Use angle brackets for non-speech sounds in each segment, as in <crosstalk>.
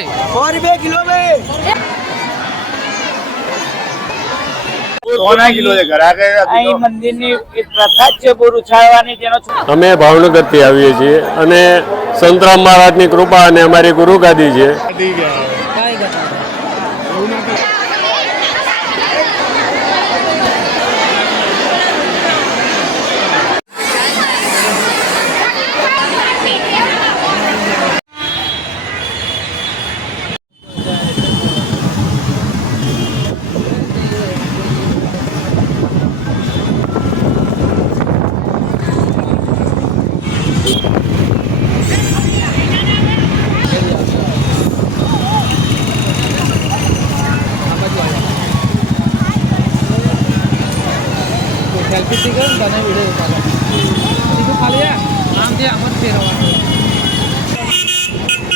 सौ रुपये किलो में સોના કિલો છે ઘરાકે અહીં મંદિરની એક પ્રથા જ છે બોર ઉછાળવાની જેનો છ- અમે ભાવનગરથી આવીએ છીએ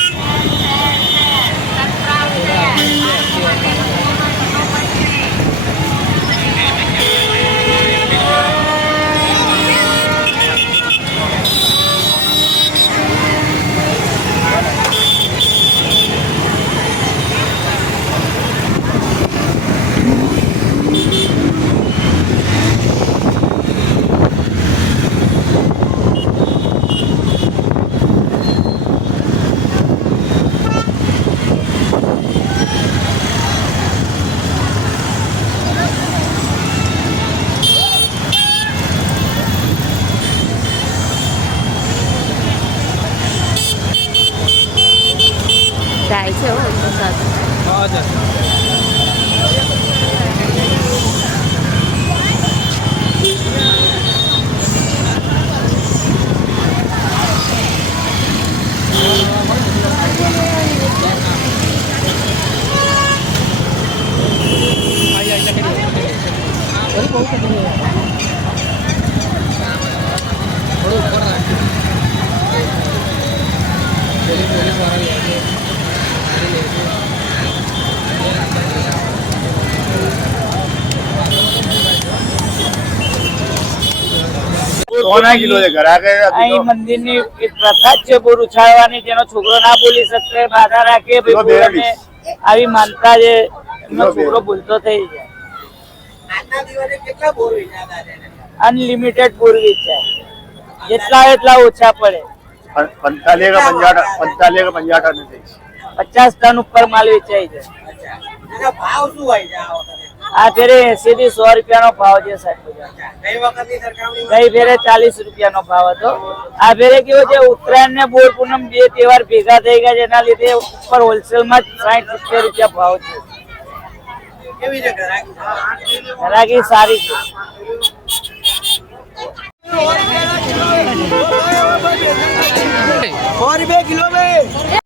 અને સંતરામ મહારાજની કૃપા અને અમારી ગુરુ ગાદી છે જાય છે હો વરસાદ સોના કિલો છે? અહીં મંદિરની એક પ્રથા છે બોર ઉછાળવાની જેનો છોકરો ના બોલી શકે બાધા રાખે ભાઈ આવી માનતા છે એમનો છોકરો ભૂલતો થઈ જાય. અનલિમિટેડ બોર વેચાય જેટલા એટલા ઓછા પડે. પંતાલીસ પંચાઠ પંતાલીસ પંચાઠ નથી પચાસ ટન ઉપર માલ વેચાય છે અચ્છા એના ભાવ શું હોય છે આ વખતે આ ફેરે એસી થી સો રૂપિયાનો ભાવ છે સાહેબ અચ્છા, ગઈ વખતની સરખામણીમાં ગઈ ફેરે ચાલીસ રૂપિયાનો ભાવ હતો આ ફેરે કેવું છે ઉત્તરાયણ ને બોર પૂનમ બે તહેવાર ભેગા થઈ ગયા છે એના લીધે ઉપર હોલસેલમાં જ સાઠ સિત્તેર રૂપિયા ભાવ છે કેવી છે ગ્રાહકી ઘરાકી સારી છે सौ रुपये किलो में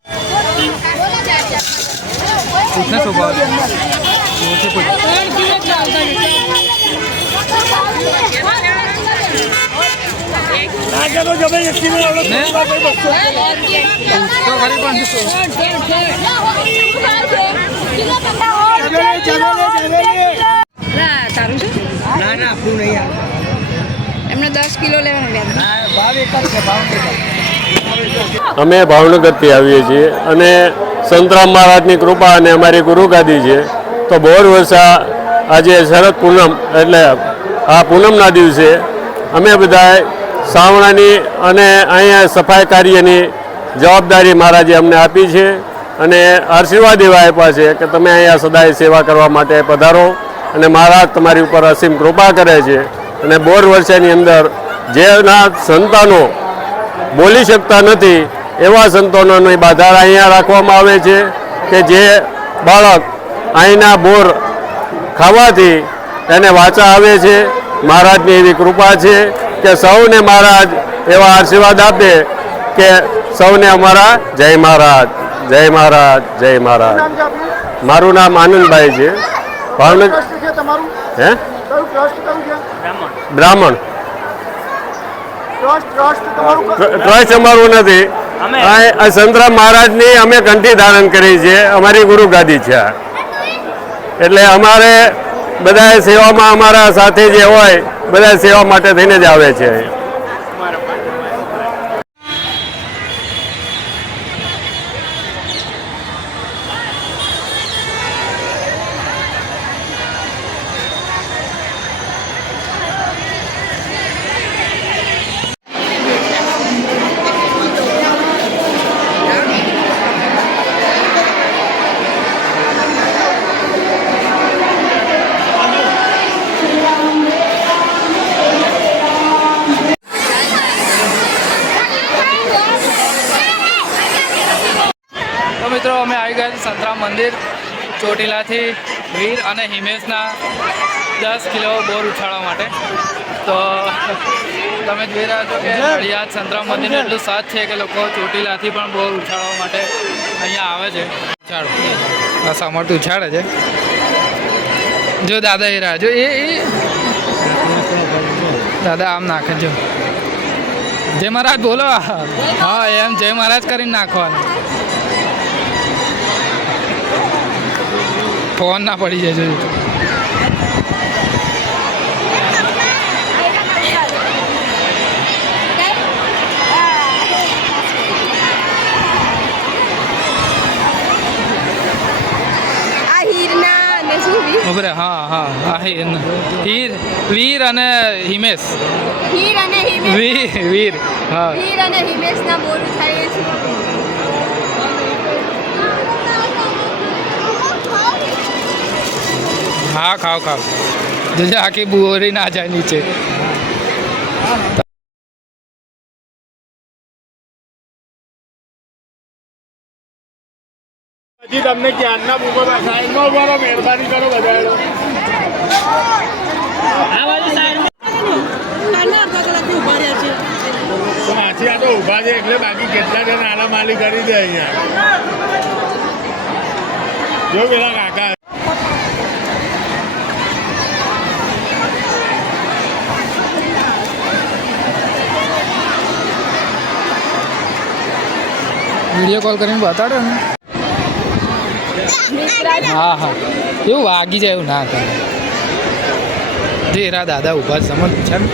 ચમેલી, ચમેલી, ચમેલી. ના તારું છે ના ના આપણું નહીં આવે. એમને દસ કિલો લેવાનું ભાવ એક જ છે ભાવ એક. અમે ભાવનગરથી આવીએ છીએ અને સંતરામ મહારાજની કૃપા અને અમારી ગુરુગાદી છે. તો બોર વર્ષા આજે શરદ પૂનમ એટલે આ પૂનમના દિવસે અમે બધાએ સાવણાની અને અહીંયા સફાઈ કાર્યની જવાબદારી મહારાજે અમને આપી છે અને આશીર્વાદ એવા આપ્યા છે કે તમે અહીંયા સદાય સેવા કરવા માટે પધારો અને મહારાજ તમારી ઉપર અસીમ કૃપા કરે છે. અને બોર વર્ષાની અંદર જેના સંતાનો બોલી શકતા નથી એવા સંતાનોની બાધાર અહીંયા રાખવામાં આવે છે કે જે બાળક અહીંના બોર ખાવાથી એને વાચા આવે છે. મહારાજની એવી કૃપા છે કે સૌને મહારાજ એવા આશીર્વાદ આપે કે સૌને અમારા જય મહારાજ જય મહારાજ જય મહારાજ. મારું નામ આનંદભાઈ છે. ભાવનગર હે? બ્રાહ્મણ. ટ્રસ્ટ અમારું નથી. આ આ સંતરામ મહારાજની અમે કંઠી ધારણ કરી છે. અમારી ગુરુ ગાદી છે. એટલે અમારે બધા સેવામાં અમારા સાથે જે હોય બધા સેવા માટે થઈને જ આવે છે. અમે આવી ગયા છીએ સંતરામ મંદિર ચોટીલાથી વીર અને હિમેશના દસ કિલો બોર ઉછાળવા માટે. તો તમે જોઈ રહ્યા છો કે નડિયાદ સંતરામ મંદિરનું એટલું સાથ છે કે લોકો ચોટીલાથી પણ બોર ઉછાળવા માટે અહીંયા આવે છે. ઉછાળો. આ સમર્થ ઉછાળે છે. જો દાદા એ રહ્યા જો એ એ દાદા આમ નાખે જો જય મહારાજ બોલો. હા એમ જય મહારાજ કરીને નાખવાનું. ફોન ના પડી જાય છે. વીર? ઉભરે હા હા હા હીર વીર અને હિમેશ. હીર અને હિમેશ. વીર વીર હા. અને હિમેશના છીએ. હા ખાવ ખાવ જોજો, આખી બોરી ના જાય નીચે. હજી તમને ક્યારના બુકો સાઈડમાં ઊભા મહેરબાની કરો બધા તો ઊભા છે એટલે બાકી કેટલા જણ આલા માલી કરી દે અહીંયા. જો પેલા કાકા વીડિયો કોલ કરીને બતાડો ને. હા હા. એવું વાગી જાય એવું ના કરે. જે એરા દાદા ઊભા સમજ છે ને?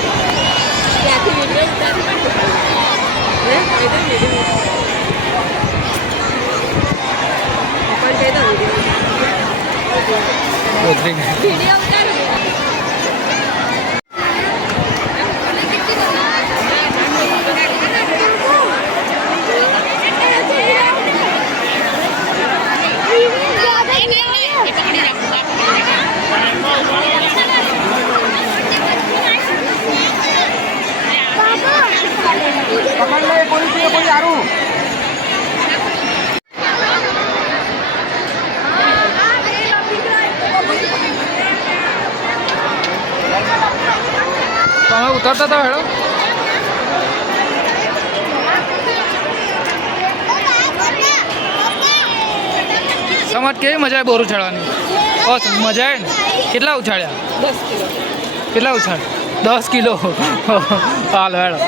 ત્યાંથી વીડિયો ઉતારી હે કહી દો વીડિયો પણ કહી દો વીડિયો કોથળી ને વીડિયો ઉતારો તમે ઉતરતા હતા હેડો. સમાજ કેવી મજા આવે બોર ઉછાળવાની? બસ મજા આવે ને? કેટલા ઉછાળ્યા? દસ કિલો. કેટલા ઉછાળ દસ કિલો. <laughs> હાલ હેડો.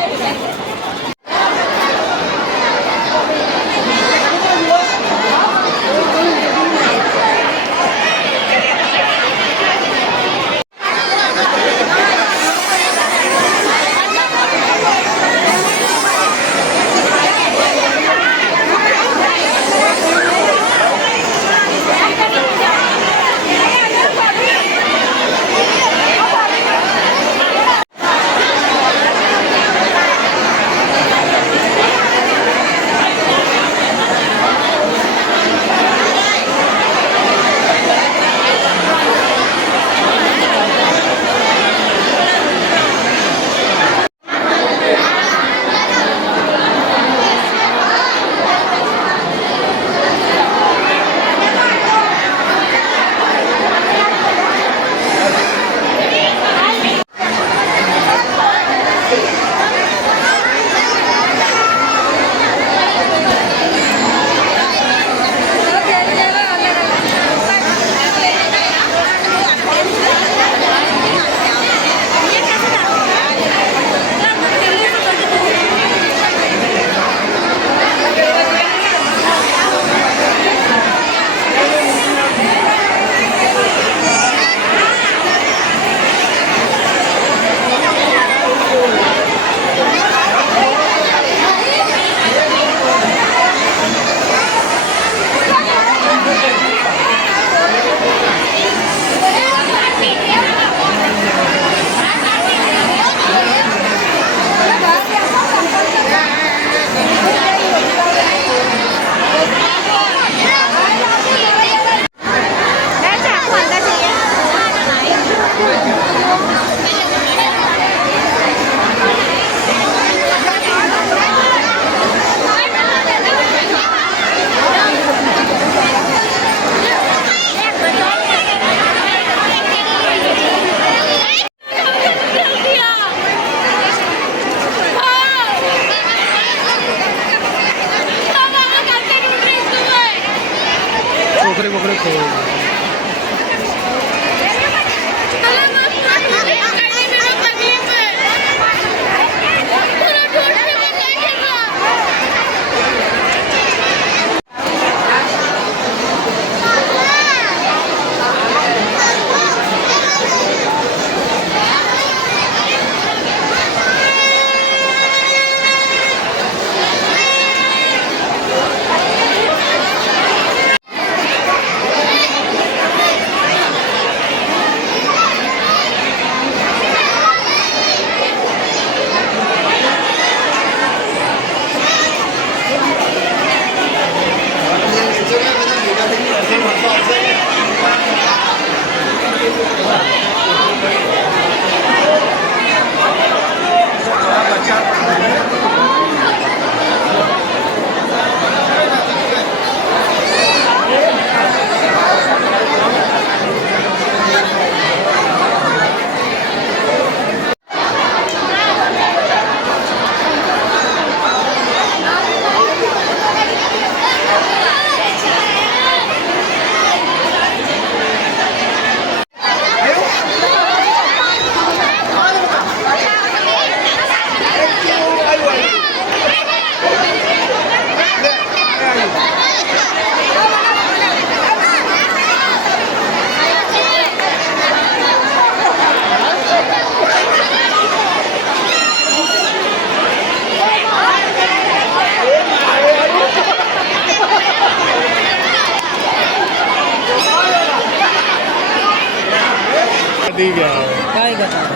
သေးပြန်။ကားရိုက်ကစား